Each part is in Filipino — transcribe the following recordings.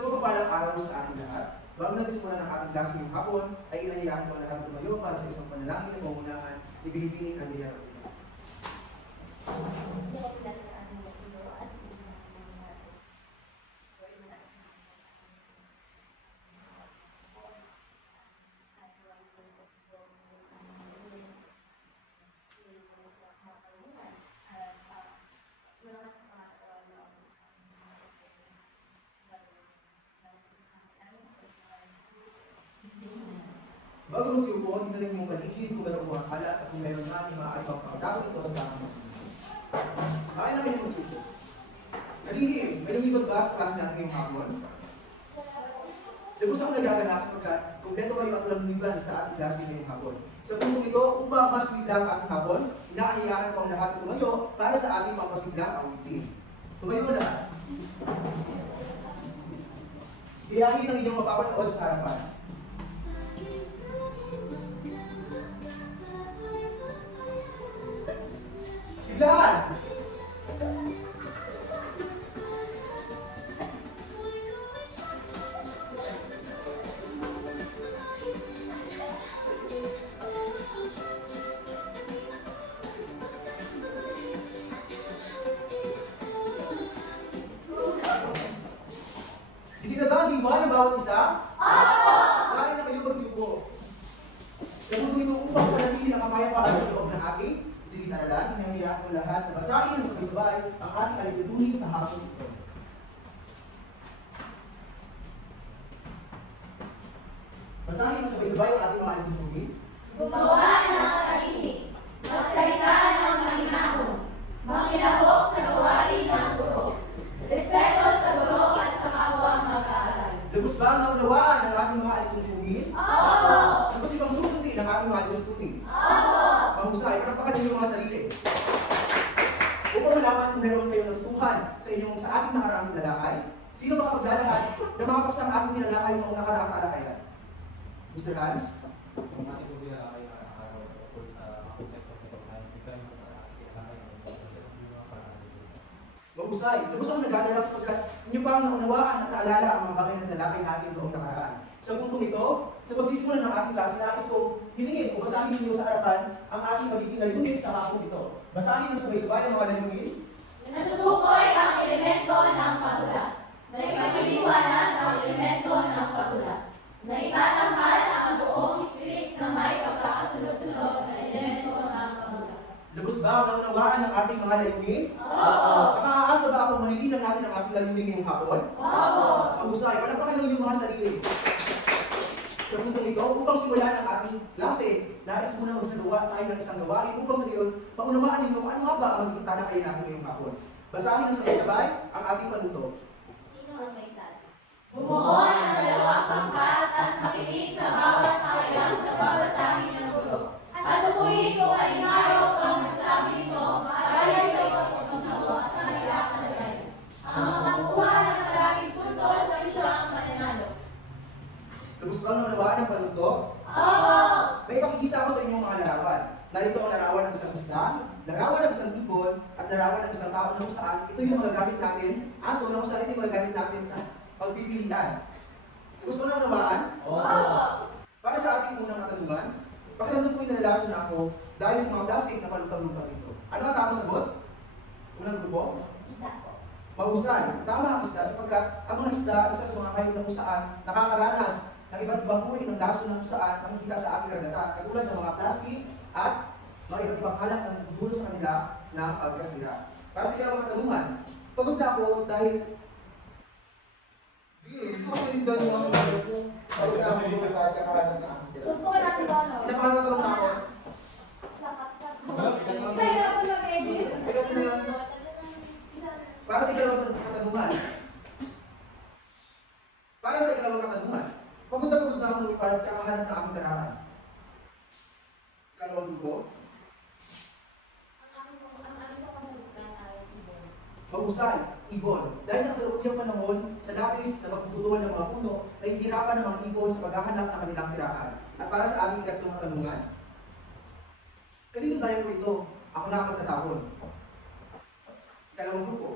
Sa mapagpalang araw sa ating lahat, bago natin simulan ang ating klase ngayong hapon, ay inayahan ko ang lahat na tumayo para sa isang panalangin na pangunahan ni Binibining Andrea Rodriguez. Bago magsiupo, tingnan yung paligid kung mayroong mga kalat at kung mayroong namin maaari pang pagkakot ito sa tamang mga. Kaya na kayo magsiupo. Kalihim, may lumibag ba sa klase natin ngayong hapon? Lubos ako nagaganap sapagkat kumpleto kayo at walang lumiban sa ating klase ngayong hapon. Sa puntong ito, upang mas biglang ating hapon, inaaniyakan ko ang lahat na tumayo para sa ating pampasiglang awitin. Tumayo lahat. Iyahin ang inyong mapapanood sa harapan. Biglaan! Isip na ba ang diwa ng bawat isa? Kaya na kayo magsiupo. Kung ito upang panatili ang kapayapaan sa loob ng ating silid-aralan, hinahiyaan ko lahat na basahin ng sabay-sabay ang ating alitutunin sa hapon ito. Basahin ng sabay-sabay ang ating mga alitutunin. Gumawa ng tahimik, magsalita ng mahinahon, makilahok sa gawain ng guro, respeto sa guro at sa kapwa mag-aaral. Lubos ba ang naunawaan ng ating mga alitutunin? Opo! Lubos ibang susundin ng ating mga alitutunin? Opo! Mahusay, parapakan ninyo mga sarili. Upang malaman kung meron kayong natutuhan sa ating nakaraang tinalakay, sino makapaglalakad na makapasa ang ating tinalakay noong nakaraang talakayan? Mr. Hans? Kung ating kong tinalakay na araw tungkol sa mga konsepto ng pagkain, ikaw yung sa ating tinalakay ng mga paranasin. Mahusay, lubos ang nag-aalala sapagkat inyo pa ang naunawaan at naalala ang mga bagay na tinalakay natin noong nakaraan. Sa puntong ito, sa pagsisimulan ng ating klase, nais ko hilingin o basahin ninyo sa harapan ang ating magiging layunin sa hapon ito. Basahin ng sabay-sabay ang mga layunin. Natutukoy ang elemento ng pagula. Naipagiliwanag ang elemento ng pagula. Naitatanghal ang buong spirit na may pagkakasunod-sunod na elemento ng pagula. Lubos ba ang naunawaan ng ating mga layunin? Opo! Nakakaasa ba kung malilinan natin ang ating layunin ngayong hapon? Opo! Mahusay, palapakan ninyo yung mga sarili. Sa puntong ito, upang simulan ang ating klase, nais muna magsagawa tayo ng isang gawain upang sa gayon, paunawaan ninyo kung ano nga ba ang magiging talakayan natin ngayong hapon. Basahin ng sabay-sabay ang ating panuto. Sino ang may sabi? Bumuo ng dalawang pangkat at makinig sa bawat pakilang na babasahin ng guro. At tukuyin kung alin-araw ang nagsasabi nito ayon sa ipagpapuntawa sa kanilang kalagayan. Ang makakuha ng malaking puntos ay siyang mananalo. Lubos ba ang naunawaan ng panuto? Oo! May pakikita ko sa inyong mga larawan. Narito ang larawan ng isang isda, larawan ng isang ibon, at larawan ng isang tao na kung saan ito yung magagamit natin, aso na kung saan ito yung magagamit natin sa pagpipilian. Lubos ba ang naunawaan? Oo! Para sa ating unang katanungan, pakiramdam ko yung nalalason na ako dahil sa mga plastic na palutang-lutang ito. Ano ang tamang sagot? Unang grupo? Isa po. Mahusay. Tama ang isda sapagkat ang mga isda, isa sa mga hayop na kung saan nakakaranas ng iba't ibang uri ng lason na kung saan makikita sa ating karagatan, katulad ng mga plastic at mga iba't ibang halat na nagtutulong sa kanila na pagkasira. Para sa ilang katanungan, pagod na ako dahil hindi ko makinig doon yung mga pagod ko. Pagod na ako doon kahit kakaroon na ako. Suko lang dono. Pinapangatawag na ako. Kaya ako lang, Edith. Ikaw na yun. Para sa ikalawang katanungan. Para sa ikalawang katanungan. Pagod na ako nung kakahanap ng aking tarahan. Ikalawang grupo. Mahusay, ibon. Dahil sa kasalukuyang panahon, sa labis na pagtututuan ng mga puno, nahihirapan ng mga ibon sa paghahanap ng kanilang tirahan. At para sa aming ikatlong katanungan. Kanino tayo po ito? Ako na ang magtatapon. Ikalawang grupo.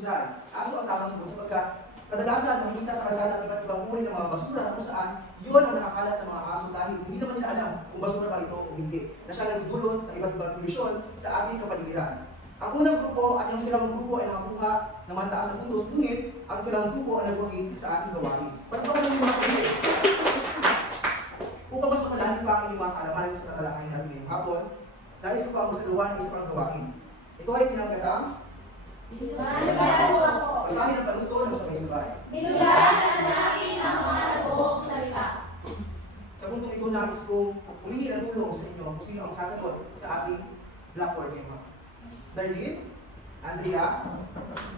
husay. Aso ang tamang sagot sapagkat kadalasan makikita sa kalsada ang iba't ibang uri ng mga basura na kung saan yun ang nakakalat ng mga aso dahil hindi naman nila alam kung basura ba ito o hindi, na siya nagdulot ng iba't ibang polusyon sa ating kapaligiran. Ang unang grupo at ang ikalawang grupo ay nakakuha ng mataas na puntos, ngunit ang ikalawang grupo ay nagwagi sa ating gawain. Pagpapala ng mga kapatid, upang mas makalalim pa ang inyong mga kaalaman sa tatalakayin natin ngayong hapon, nais ko pa ang magsadalawa ng isang gawain. Ito ay pinanggatang basahin ang panuto ng sabay-sabay. Binugaran na namin ang mga nabuong salita. Sa puntong ito, nais kong humingi ng tulong sa inyo kung sino ang sasagot sa ating blackboard game. Darlene, Andrea,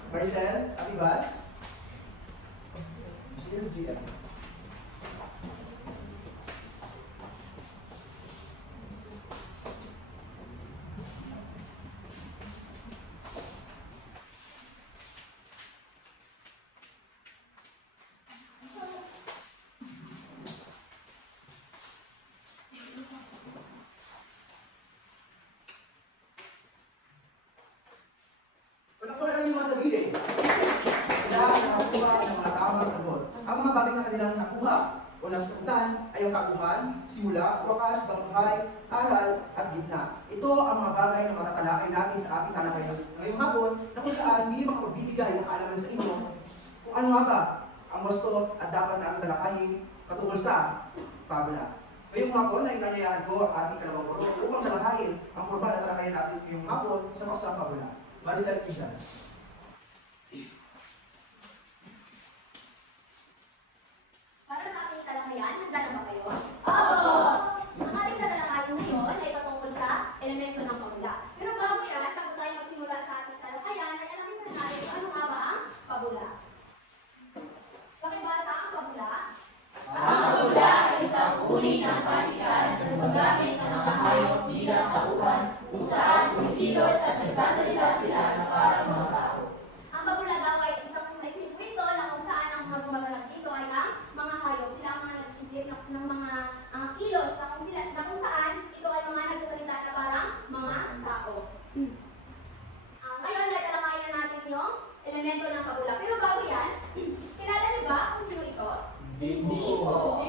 Maricel, Atiban, Cheers, Gia. Ang mga bagay na kanilang nakuha o nasagutan ay ang kabuhan, simula, wakas, banghay, aral, at gitna. Ito ang mga bagay na matatalakay natin sa ating talakayan ngayong hapon na kung saan hindi makapagbibigay ng kaalaman sa inyo kung ano nga ba ang gusto at dapat natin talakayin patungkol sa pabula. Ngayong hapon ay inanyayahan ko ang ating kalawang guro upang talakayin ang formal na talakayan natin ngayong hapon sa paksang pabula. Maricel Izan. Para sa ating talakayan, handa na ba kayo? Oo! Ang ating tatalakayin ngayon ay patungkol sa elemento ng pabula. Pero bago yan, bago tayo magsimula sa ating talakayan, ay alamin na natin kung ano nga ba ang pabula. Pakibasa ang pabula. Ang pabula ay isang uri ng panikan na gumagamit ng mga hayop bilang tauhan kung saan kumikilos at nagsasalita sila na parang mga tao. Ang pabula daw ay isang maikling kwento na kung saan ang mga gumaganap dito ay ang mga hayop. Sila ang mga nag-isip ng mga kilos na kung saan ito ay mga nagsasalita na parang mga tao. Ngayon, tatalakayin na natin yung elemento ng pabula. Pero bago yan, kilala niyo ba kung sino ito? Hindi po.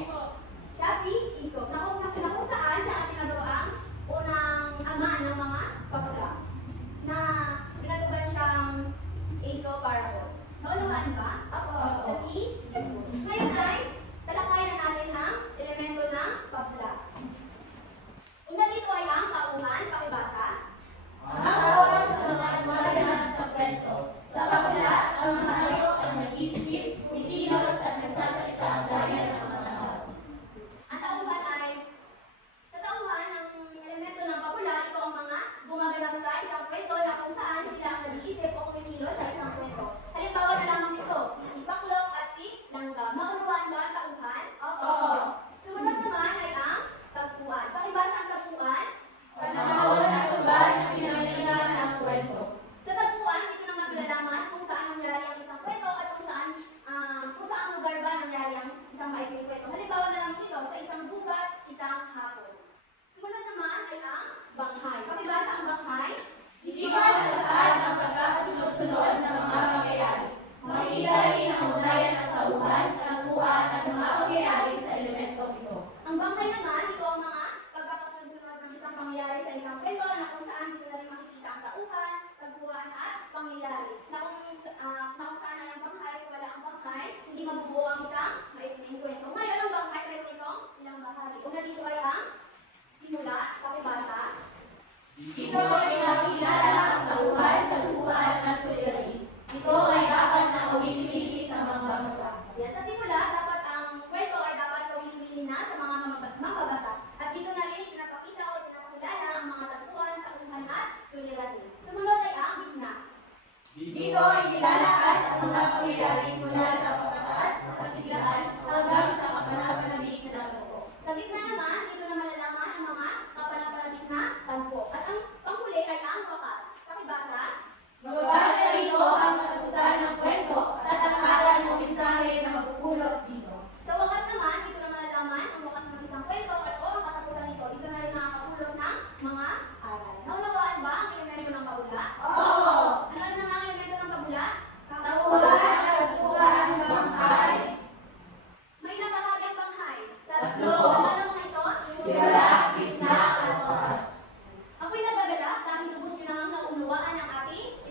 Siya si Aesop, na kung saan siya ang tinagawang unang ama ng mga pabula. Na pinatugan siyang Aesop parable. Naunawaan ba? Siya si Aesop. Ngayon ay, talakayin na natin ang elemento ng pabula. Una dito ay ang tauhan, pakibasa. Ang tauhan sa mga gumaganap sa kwento. Sa pabula, ang mga hayop ang nag-iisip, kumikilos at nagsasalita gaya ng mga tao. Ang tauhan ay, sa tauhan, ang elemento ng pabula, ito ang mga gumaganap sa isang kwento na kung saan sila ang nag-iisip o kumikilos sa isang kwento. Halimbawa na lamang ito, si Ipaklong at si Langga. Maunawaan ba ang tauhan? Oo. Sumunod naman ay ang tagpuan. Pakibasa ang tagpuan. Panahon at lugar na pinanggalingan ng kwento. Sa tagpuan, ito naman malalaman kung saan nangyari ang isang kwento at kung saan lugar ba nangyari ang isang maikling kwento. Halimbawa na lamang ito, sa isang gubat, isang hapon. Sumunod naman ay ang banghay. Pakibasa ang banghay. Dito nasaan ang pagkakasunod-sunod ng mga pangyayari. Makikita rin ang ugnayan ng tauhan, tagpuan at mga pangyayari sa elementong ito. Ang bangkay naman, ito ang mga pagkakasunod ng isang pangyayari sa isang kwento na kung saan dito na rin makikita ang tauhan, tagpuan at pangyayari. Na kung saan ay ang bangkay, kung wala ang bangkay, hindi mabubuo ang isang maikling kwento. Ngayon, ang bangkay, mayroon itong ilang bahagi. Una dito ay ang simula, pakibasa. Ito ay nakikilala ang tauhan, tagpuan at solidarity. Ito ay dapat na kawili-wili sa mga mabasa. Yan, sa simula, dapat ang kwento ay dapat kawili-wili na sa mga mababasa. At dito na rin pinapakita o pinapakilala ang mga tagpuan, tauhan at solidarity. Sumunod ay ang gitna. Dito ay nilalakad ang mga pangyayari mula sa pagkataas na kasiglahan hanggang sa kapanapanabik na tagpo. Sa gitna naman, dito na malalaman ang mga kapanapanabik na tagpo. At ang panghuli ay ang wakas. Pakibasa. Mababasa rito ang katapusan ng kwento at ang aral ng mensahe na mapupulot dito. Sa wakas naman, dito na malalaman ang wakas ng isang kwento at o ang katapusan nito. Dito na rin nakakapulot ng mga aral. Naunawaan ba ang elemento ng pabula? Oo! Ano ang elemento ng pabula?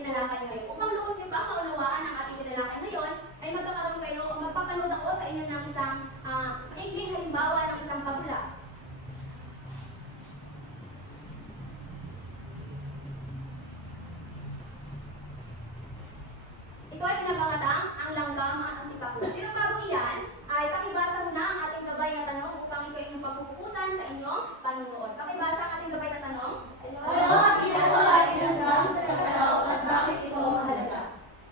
tinalakay ngayon. Upang lubos niyo pa kaunawaan ang ating tinalakay ngayon, ay magkakaroon kayo o magpapanood ako sa inyo ng isang maikling halimbawa ng isang pabula. Ito ay pinapangatang ang langgam at ang tipaklo. Pero bago iyan, ay pakibasa muna ang ating gabay na tanong upang ito inyong papupusan sa inyong panunood. Pakibasa ang ating gabay na tanong. Ano ang ginagawa ay langgam sa Tagalaw at bakit ito mahalaga?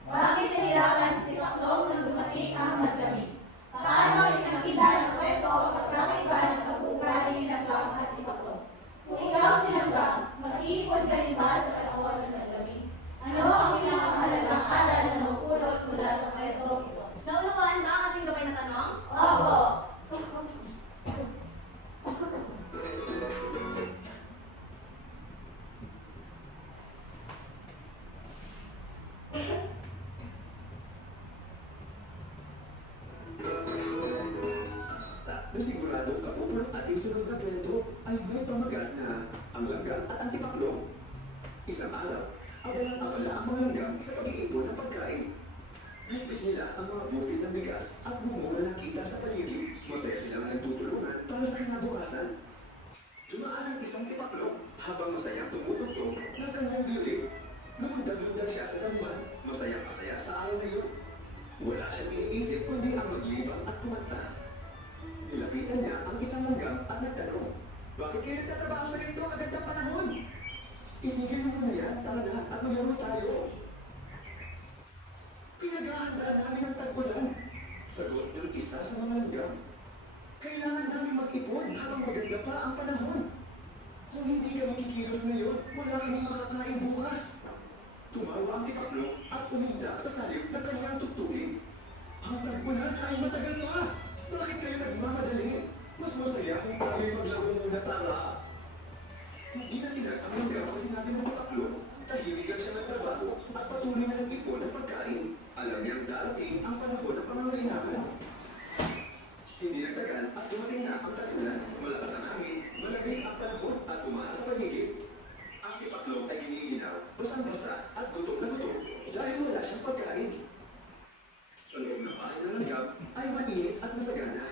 Bakit nahirapan si Tipaklong nang dumating ang maglamig? Paano ipinakita ng kwento ang pagkakaiba ng pag-uugali ni langgam at Tipaklong? Kung ikaw si langgam, mag-iipon ka rin ba sa panahon ng maglamig? Ano ang pinakamahalagang aral na mapulot mula sa kwento ito? Naunawaan ba ang ating gabay na tanong? Opo! Nasigurado kapupulot ating sunod na kwento ay may pamagat na ang langgam at ang tipaklong. Isang araw, abalang-abala ang mga langgam sa pag-iipon ng pagkain. Higpit nila ang mga butil ng bigas at bumura ng kita sa paligid. Masaya silang nagtutulungan para sa kinabukasan. Dumaan ang isang tipaklong habang masayang tumutugtog ng kanyang violin. Lumundag-lundag siya sa damuhan, masayang-masaya sa araw na yun. Wala siyang iniisip kundi ang maglibang at kumanta. Nilapitan niya ang isang langgam at nagtanong, "Bakit kayo nagtatrabaho sa ganito ang kagandang panahon? Itigil mo na yan, tara na at maglaro tayo." "Pinaghahandaan namin ang tagpulan," sagot ng isa sa mga langgam. "Kailangan namin mag-ipon habang maganda pa ang panahon. Kung hindi kami kikilos ngayon, wala kaming makakain bukas." Tumawa ang tipaklong at umindak sa salip ng kanyang tugtugin. "Ang tagpulan ay matagal pa. Bakit kayo nagmamadali? Mas masaya kung tayo'y maglaro muna, tara." Hindi na tinag ang langgam sa sinabi ng tipaklong. Tahimik lang siya nagtrabaho at patuloy na nag-ipon ng pagkain. Alam niyang darating ang panahon ng pangangailangan. Hindi nagtagal at dumating na ang tagpulan. Malakas ang hangin, malamig ang panahon at umaha sa paligid. Ang tipaklong ay giniginaw, basang-basa at gutom na gutom dahil wala siyang pagkain. Sa loob ng bahay ng langgam ay mainit at masagana.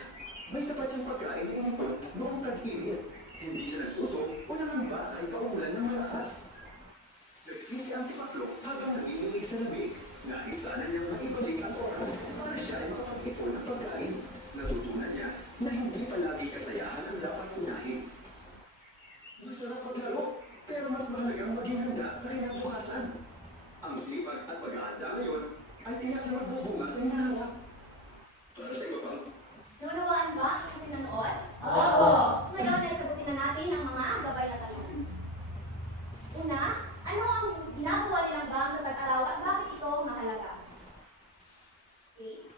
May sapat siyang pagkain na inipon noong tag-init. Hindi siya naggutom o nangamba kahit paulan ng malakas. Nagsisi ang tipaklong habang nanginginig sa lamig. Nais sana niyang maibalik ang oras para siya ay makapag-ipon ng pagkain. Natutunan niya na hindi palagi kasayahan ang dapat unahin. Masarap maglaro, pero mas mahalagang maging handa sa kinabukasan. Ang sipag at paghahanda ngayon ay tiyak na magbubunga sa hinaharap. Para sa iba pang Naunawaan ba ang ating nanood? Opo! Ngayon ay sagutin na natin ang mga gabay na tanong. Una, ano ang ginagawa ni langgam sa tag-araw at bakit ito mahalaga? Okay.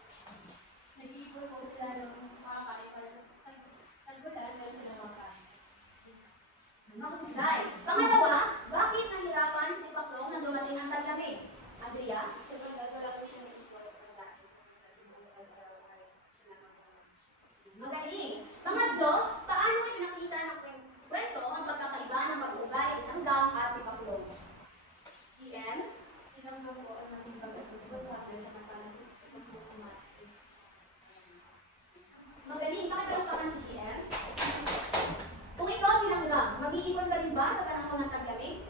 Nag-iipon po sila ng makakain para sa tagpulan meron sila makakain. Mahusay. Pangalawa, bakit nahirapan si Tipaklong nang dumating ang taglamig? Andrea? Sapagkat wala po siya ng support ng dati. Magaling. Pangatlo, paano ay pinakita ng kwento ang pagkakaiba ng pag-uugali ng langgam at Tipaklong? GM? Silang po ay masipag at responsable sa matalang sa pagkukumat. Magaling. Pakitulong ka man si GM? Kung ikaw si langgam, mag-iipon ka rin ba sa panahon ng taglamig?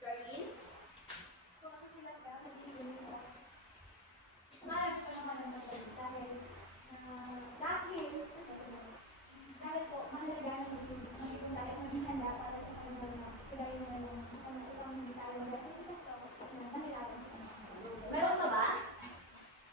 Darlene? Kung ako sila ka, nag-iipon ko. Maras ko naman ang napag dahil dahil po, mahalaga na mag-ipon tayo at maging handa para sa kanilang kagaya na lang sa pangkakang hindi tayo dahil ito na nahirapan sa kanilang. Meron pa ba?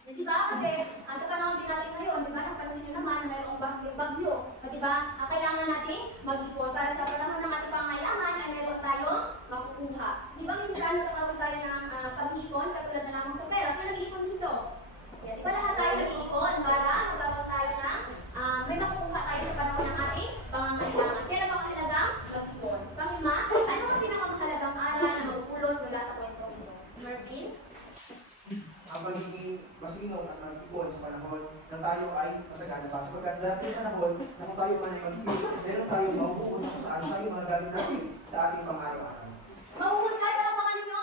Di ba? Kasi sa panahon din natin ngayon, di ba, napansin nyo naman na mayroong bagyo. Di ba? Kailangan natin mag-ipon para sa panahon ng ating pangailangan ay meron tayong makukuha. Di ba minsan nakakawin tayo ng pag-ipon, katulad na naman sa pera, so nag-iipon dito. Di ba lahat tayo nag-iipon para magkakaroon tayo ng may makukuha tayo sa panahon ng ating pangangailangan. Kaya napakahalaga mag-ipon. Panglima, ano ang pinakamahalagang aral na magpulot mula sa kwento ito? Marvin? Ang pagiging masinong at mag-ipon sa panahon na tayo ay masagana pa. Sapagkat darating panahon na kung tayo man ay mag-ipon, meron tayo makukuha kung saan tayo magagamit natin sa ating pang-araw-araw. Mahuhusay, palakpakan ninyo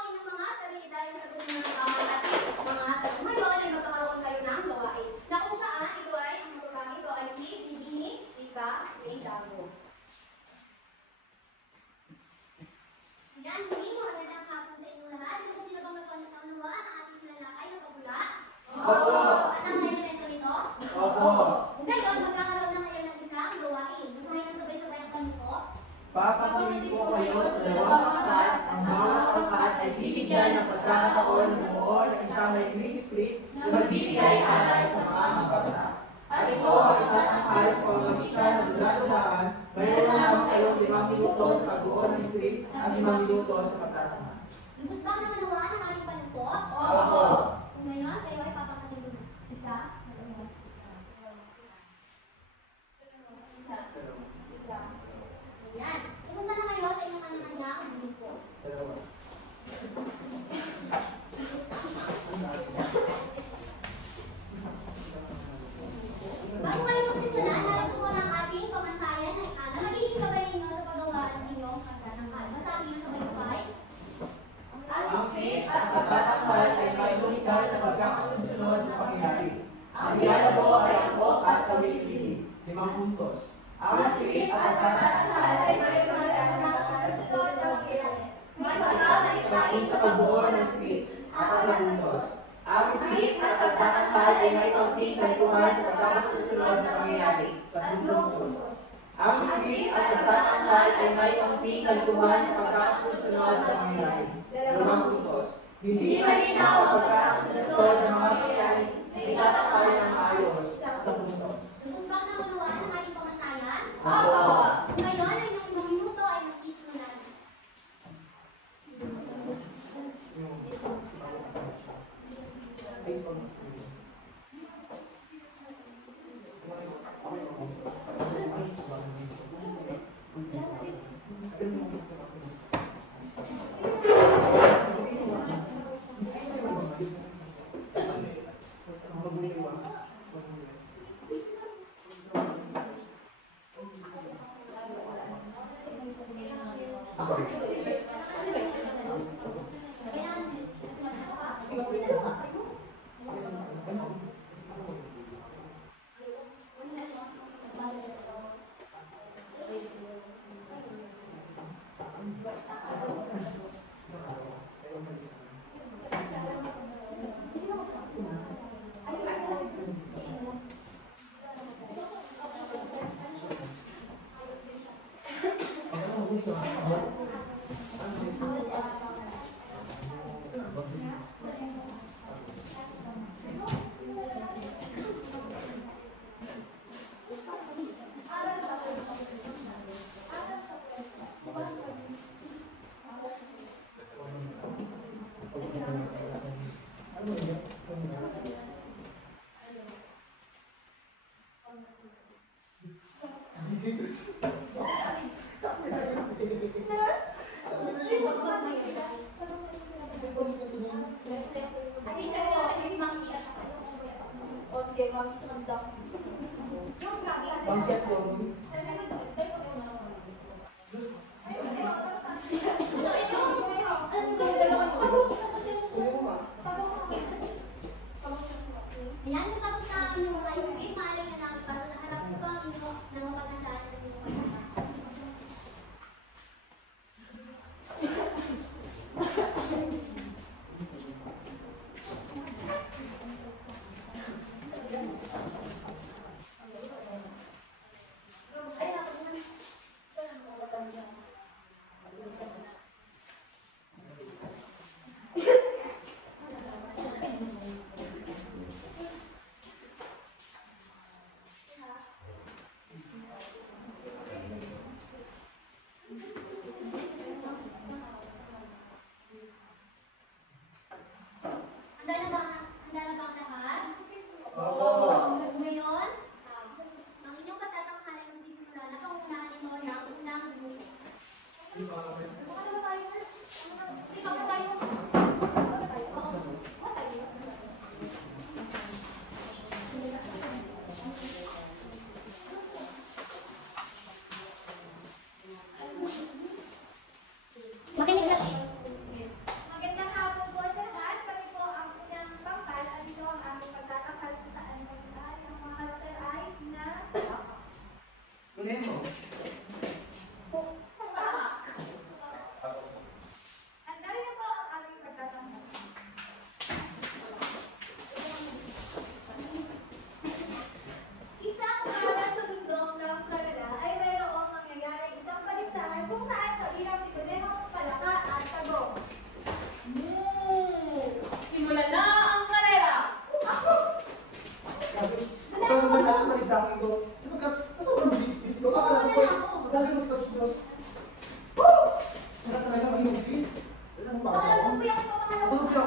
Ayan, muli, magandang hapon sa inyong lahat. Ito po sino bang nagpanaunawaan ang ating tinalakay na pabula? Opo. At ang kwento nito? Opo. Ngayon, magkakaroon na kayo ng isang gawain. Masahin ang sabay-sabay ang panuko. Papapagin ko kayo sa dalawang pangkat. Ang mga pangkat ay bibigyan ng pagkakataon na bumuo ng isang maikling script na magbibigay alay sa mga magbabasa. At ito ay itatakal sa pamamagitan ng dula-dulaan. Mayroon lamang kayong 5 minuto sa pagbuo ng script at 5 minuto sa pagtatama. Lubos bang naunawaan ang ating panuko? Opo. Kung ngayon, kayo ay papakatulong. Isa, dalawa, isa. Ayan. Pumunta na kayo sa inyong kanya-kanyang grupo. Dalawa. Bago kayo magsimula, narito po ang ating pamantayan na magiging gabay ninyo sa paggawa ng inyong pagtatanghal. Masabi na sabay-sabay. Ang script at pagtatakal ay may lumitan na pagkakasunod na pangyayari. Ang dialogo ay angkop at kawili-wili. 5 puntos. Ang script at pagtatakal ay may lumitan na pagkakasunod na pangyayari. May pagkakalit sa pagbuo ng script at 3 puntos. Ang script at pagtatakal ay may kaunting kalikuhan sa pagkakasunod na pangyayari. 3 puntos. Ang script at pagtatakal ay may kaunting kalikuhan sa pagkakasunod na pangyayari. 2 puntos. Hindi malinaw ang pagkakasunod ng mga pangyayari na itatakal ng maayos. 10 puntos. Lubos bang naunawaan ang ating pamantayan? Opo. Ngayon, ang inyong 5 minuto ay magsisimulan. Ayan, natapos na ang inyong mga script. Maaari na namin basa sa harap po ang inyo na mapagandaan ng inyong pagkakataon.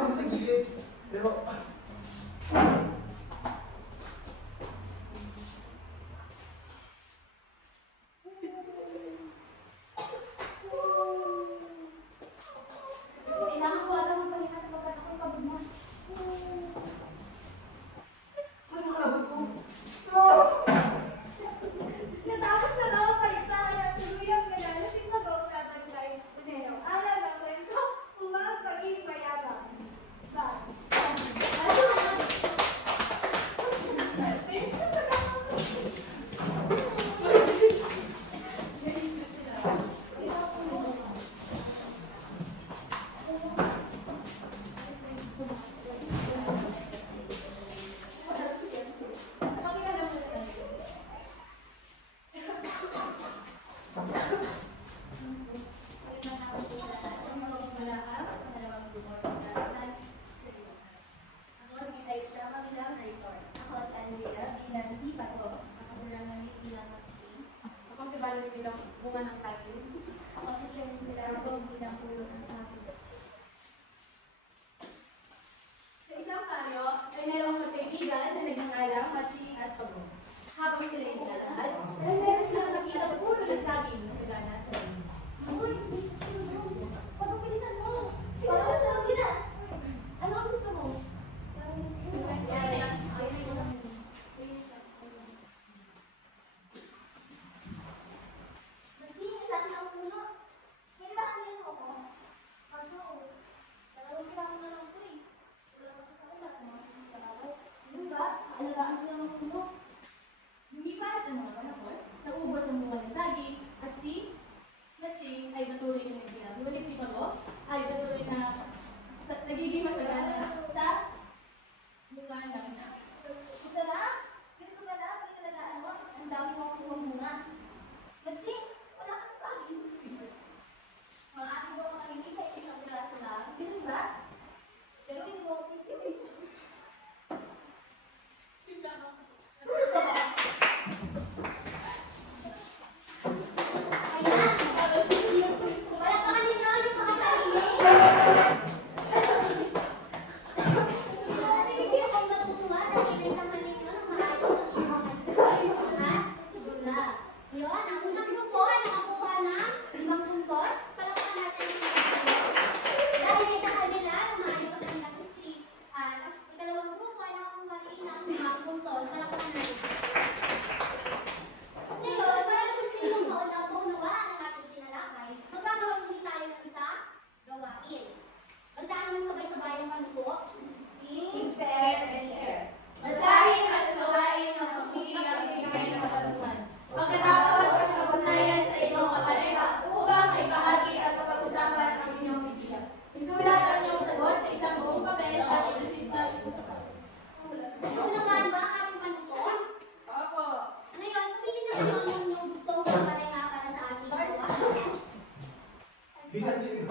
ako sa gilid. Pero, Kailangan ko alam ang pahinga sapagkat ako'y pagod na. saan yung kalabot ko? Natapos na daw ang paligsahan at tuluyang pinalasin na daw ang tatagay. Pero alam na kwento kung bakit pagiging mayabang. Ako si Angela, bilang si Pato. Ako si Rangalit, bilang Maxine. Ako si Valerie bilang bunga ng saging. Ako si Sherwin Velasco, bilang pulo ng sabi. Sa isang karyo ay mayroong magkaibigan na nagngangalang Machi at Pago. Habang sila ay naglalakad, ay meron silang nakita puno ng saging na sagana sa rin. Uy! Pagpapilisan mo! Parang sa gina! Ano ang gusto mo? Masing, isa ang puno. Kailangan yan ako. Kaso, dalawang piraso na lang po eh. Wala ko sa kanila sa mga susunod na araw. Yun ba? Alagaan ko lang ang puno. Lumipas ang mga panahon, naubos ang bunga ng saging, at si Maching ay patuloy na nagbilang. Ngunit si Pago ay patuloy na nagiging masagana sa bunga ng saging. Gusto na? Gusto ka na? Pag inalagaan mo, ang dami mo ang bunga. Masing, wala ka sa akin. Mga aking mga makikita, isang piraso lang. Ganun ba? Pero hindi mo ako titiwid. Wala pa kanina yung mga sarili. Hindi ako natutuwa dahil naitaman ninyo ng maayos ang inyong kansay at gula. Ngayon, ang unang grupo ay nakakuha ng 5 puntos. Palakpan natin ang mga dahil naitahan nila ng maayos ang kanilang script. At ang ikalawang grupo ay nakakuha rin ng 5 puntos. Palakpan natin. Ngayon, para gusto niyo maunawaan ang ating tinalakay, magkakaroon ulit tayo ng isa gawain. Basahin ng sabay-sabay ang panuto. Prepare and share. Basahin at gawain ang pagpili ng ibigay ng katanungan. Pagkatapos ang pagpagnayan sa inyong kapareha upang may bahagi at kapag-usapan ang inyong ideya. Isulat ang inyong sagot sa isang buong papel at ilusita ito sa kaso. Naunawaan ba ang ating panuto? Opo. Ngayon, sabihin na kayo ang inyong gustong kapareha para sa ating gawain. Bisa na siya.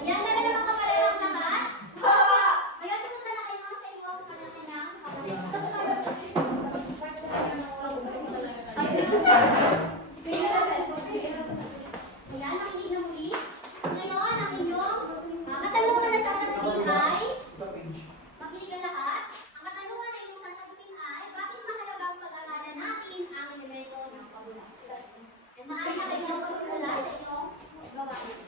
Ayan na rin ang kapareha ang lahat. Opo. Ngayon, pumunta na kayo sa inyong kanya-kanyang kapareha. Ayan, makinig na muli. Ngayon, ang inyong katanungan na sasagutin ay, Sa page. makinig ang lahat. Ang katanungan na inyong sasagutin ay, bakit mahalagang pag-aralan natin ang elemento ng pagulat? Maaari na kayo magsimula sa inyong gawain.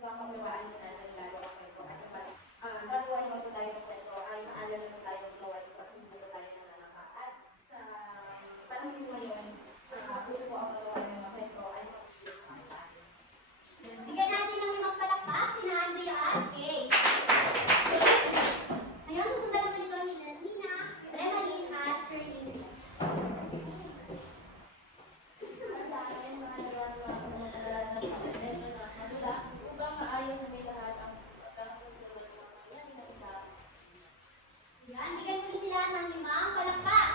Pagkakapagawaan ko na ng lalo ang kwento. Gagawa naman po tayo ng kwento ay maalam naman tayo gawa dito at hindi po tayo nananaka. At sa panahon mo ngayon, gusto ko ang pagawa ng mga kwento ay makikita sa akin. Bigyan natin ng limang palakpak, sina Andrea at Kay. Ngayon, susundan naman ito ni Nina, Remaline at Shirley. Sa akin, mga nagawa ko na magula upang maayos sa may lahat ang pagkakasunod ng mga nangyari ng isa. Yan, bigyan mo sila ng limang palakpak.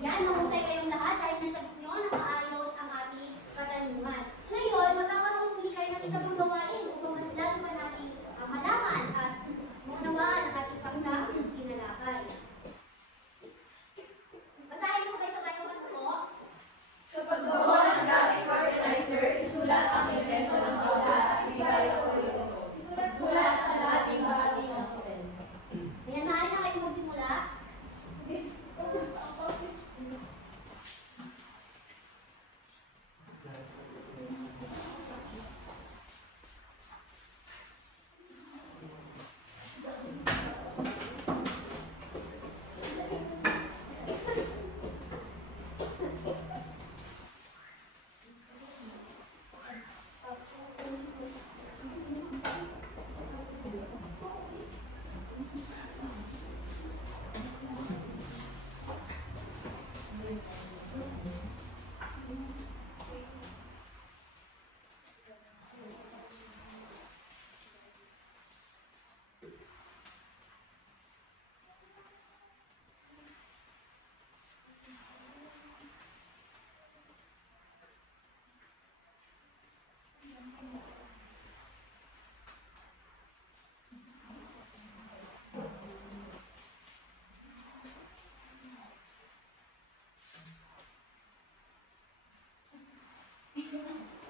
Yan, mahusay kayong lahat dahil nasagot nyo na maayos ang ating katanungan. Ngayon, magkakaroon muli kayo ng isang gawain upang mas lalo pa natin ang malaman at maunawaan ang ating paksang kinalakay. Basahin mo kayo sa kayo po. Sa paggawa ng graphic organizer, isulat ang elemento ng bawat at ibigay ang ulo. Isulat ang ating bahagi ng papel. Ayan, maaari na kayo magsimula.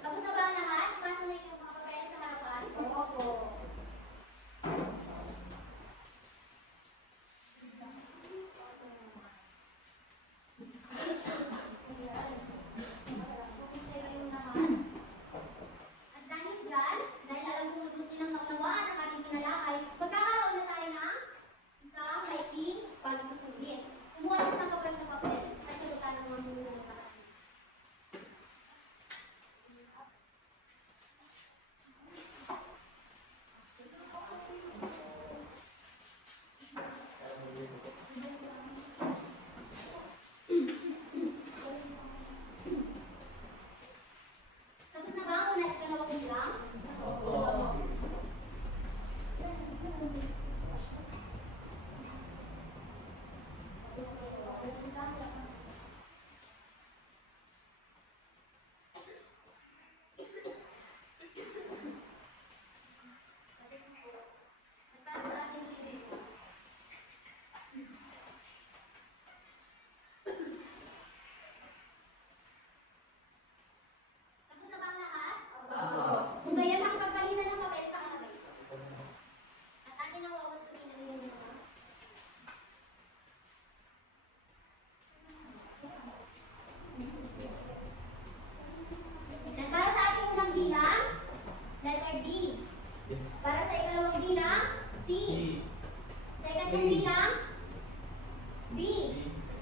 Tapos na ba ang lahat? Ipasa na yung mga papel sa harapan? Opo. Mahusay kayong lahat. At dahil dyan, dahil alam kong gusto nilang naunawaan ang ating kinalakay, magkakaroon na tayo ng isang maikling pagsusubmit. Kumuha ng isang kapag na papel at sagutan ng mga susunod na katanungan. Tapos na ba ang una at ikalawang bilang? At para sa ating video. Tapos na ba ang lahat? Kung gayon, makipagpalitan ng papel sa katabi. At atin ang wawastukin na rin yung mga. At para sa ating unang bilang, letter B. Yes. Para sa ikalawang bilang, C. Sa ikatlong bilang, B.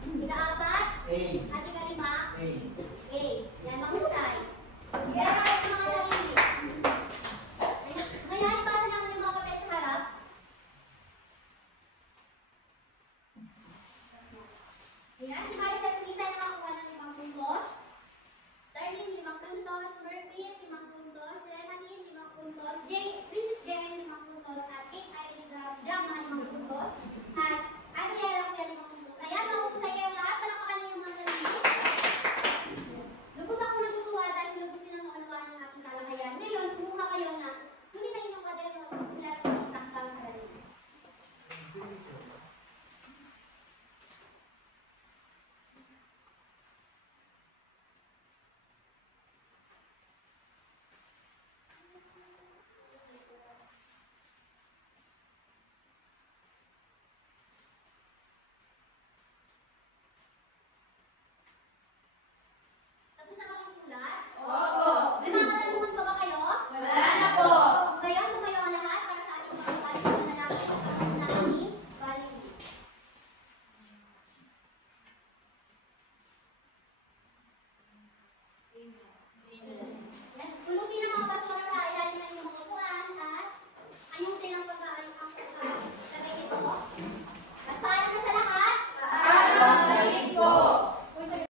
Ika-apat, A. at ikalima, A. A. Yan, mahusay. Yan, mga